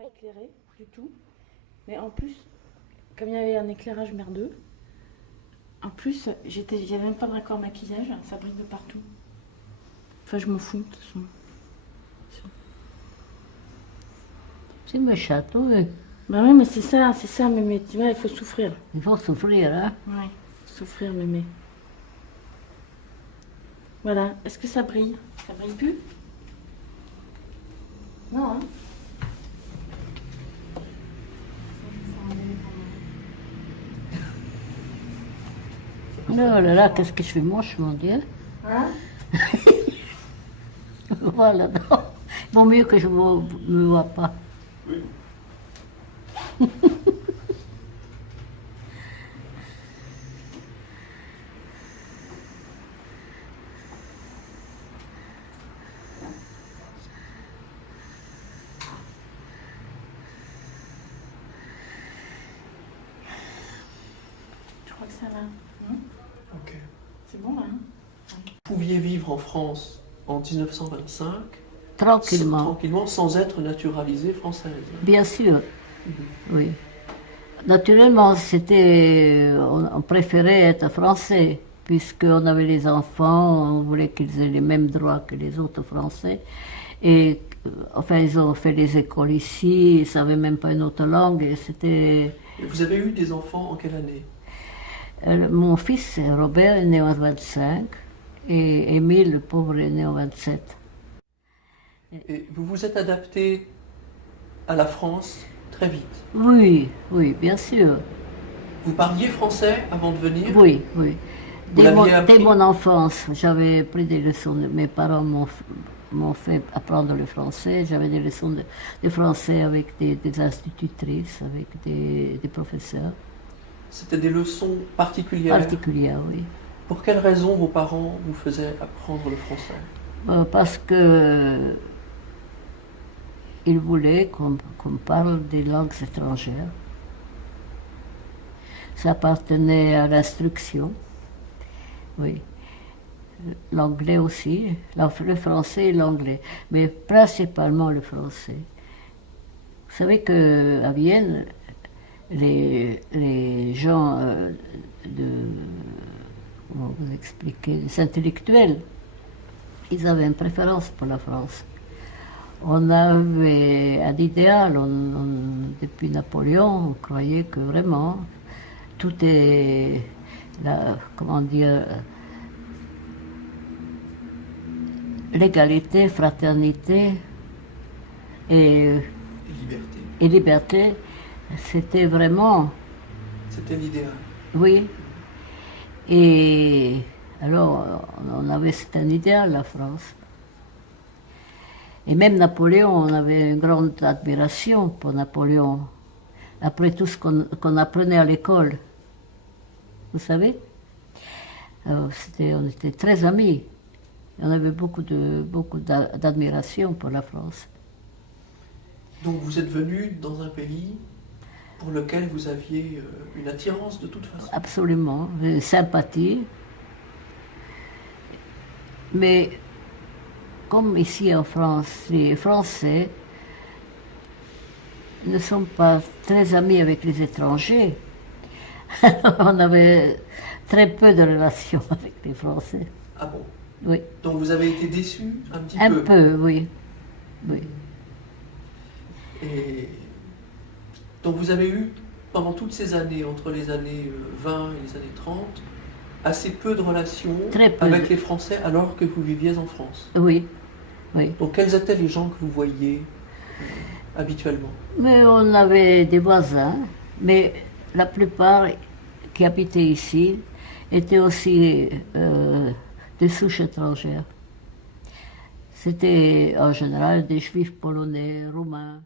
Pas éclairé du tout. Mais en plus, comme il y avait un éclairage merdeux, en plus, j'avais même pas de raccord maquillage, ça brille de partout. Enfin, je m'en fous, de toute façon. C'est méchant, oui. Bah oui, mais c'est ça, mémé. Tu vois, il faut souffrir. Il faut souffrir, hein. Ouais, souffrir, mémé. Voilà. Est-ce que ça brille? Ça brille plus? Non, hein? Oh là là, qu'est-ce que je fais moche, mon Dieu. Hein? Voilà, non. Il vaut mieux que je ne me vois pas. Oui. Je crois que ça va. Ok. C'est bon, là, hein? Vous pouviez vivre en France en 1925 Tranquillement, sans être naturalisée française. bien sûr, oui. Naturellement, on préférait être français, puisqu'on avait les enfants, on voulait qu'ils aient les mêmes droits que les autres Français. Et enfin, ils ont fait les écoles ici, ils ne savaient même pas une autre langue, et c'était... Et vous avez eu des enfants en quelle année? Mon fils, Robert, est né en 25, et Émile, le pauvre, est né en 27. Et vous vous êtes adapté à la France très vite. Oui, oui, bien sûr. Vous parliez français avant de venir? Oui, oui. Vous l'aviez appris? Dès mon enfance, j'avais pris des leçons. Mes parents m'ont fait apprendre le français. J'avais des leçons de français avec des institutrices, avec des professeurs C'était des leçons particulières. particuliers, oui. Pour quelles raisons vos parents vous faisaient apprendre le français? Parce que ils voulaient qu'on parle des langues étrangères. Ça appartenait à l'instruction, oui. L'anglais aussi, le français et l'anglais, mais principalement le français. Vous savez qu'à Vienne, les gens comment vous expliquer, les intellectuels, ils avaient une préférence pour la France. On avait un idéal, depuis Napoléon, on croyait que vraiment tout est, comment dire, l'égalité, fraternité et Liberté. liberté, c'était vraiment, C'était l'idéal. oui. Et alors, on avait, c'était un idéal, la France. Et même Napoléon, on avait une grande admiration pour Napoléon, après tout ce qu'on apprenait à l'école. Vous savez? Alors, on était très amis. On avait beaucoup d'admiration pour la France. Donc vous êtes venu dans un pays pour lequel vous aviez une attirance de toute façon. Absolument, une sympathie. Mais comme ici en France, les Français ne sont pas très amis avec les étrangers, on avait très peu de relations avec les Français. Ah bon? Oui, Donc vous avez été déçu un petit un peu. peu, oui. Oui. Et donc vous avez eu, pendant toutes ces années, entre les années 20 et les années 30, assez peu de relations Très peu. avec les Français alors que vous viviez en France. Oui, oui. Donc quels étaient les gens que vous voyiez habituellement? Mais on avait des voisins, mais la plupart qui habitaient ici étaient aussi des souches étrangères. C'était en général des juifs polonais, roumains.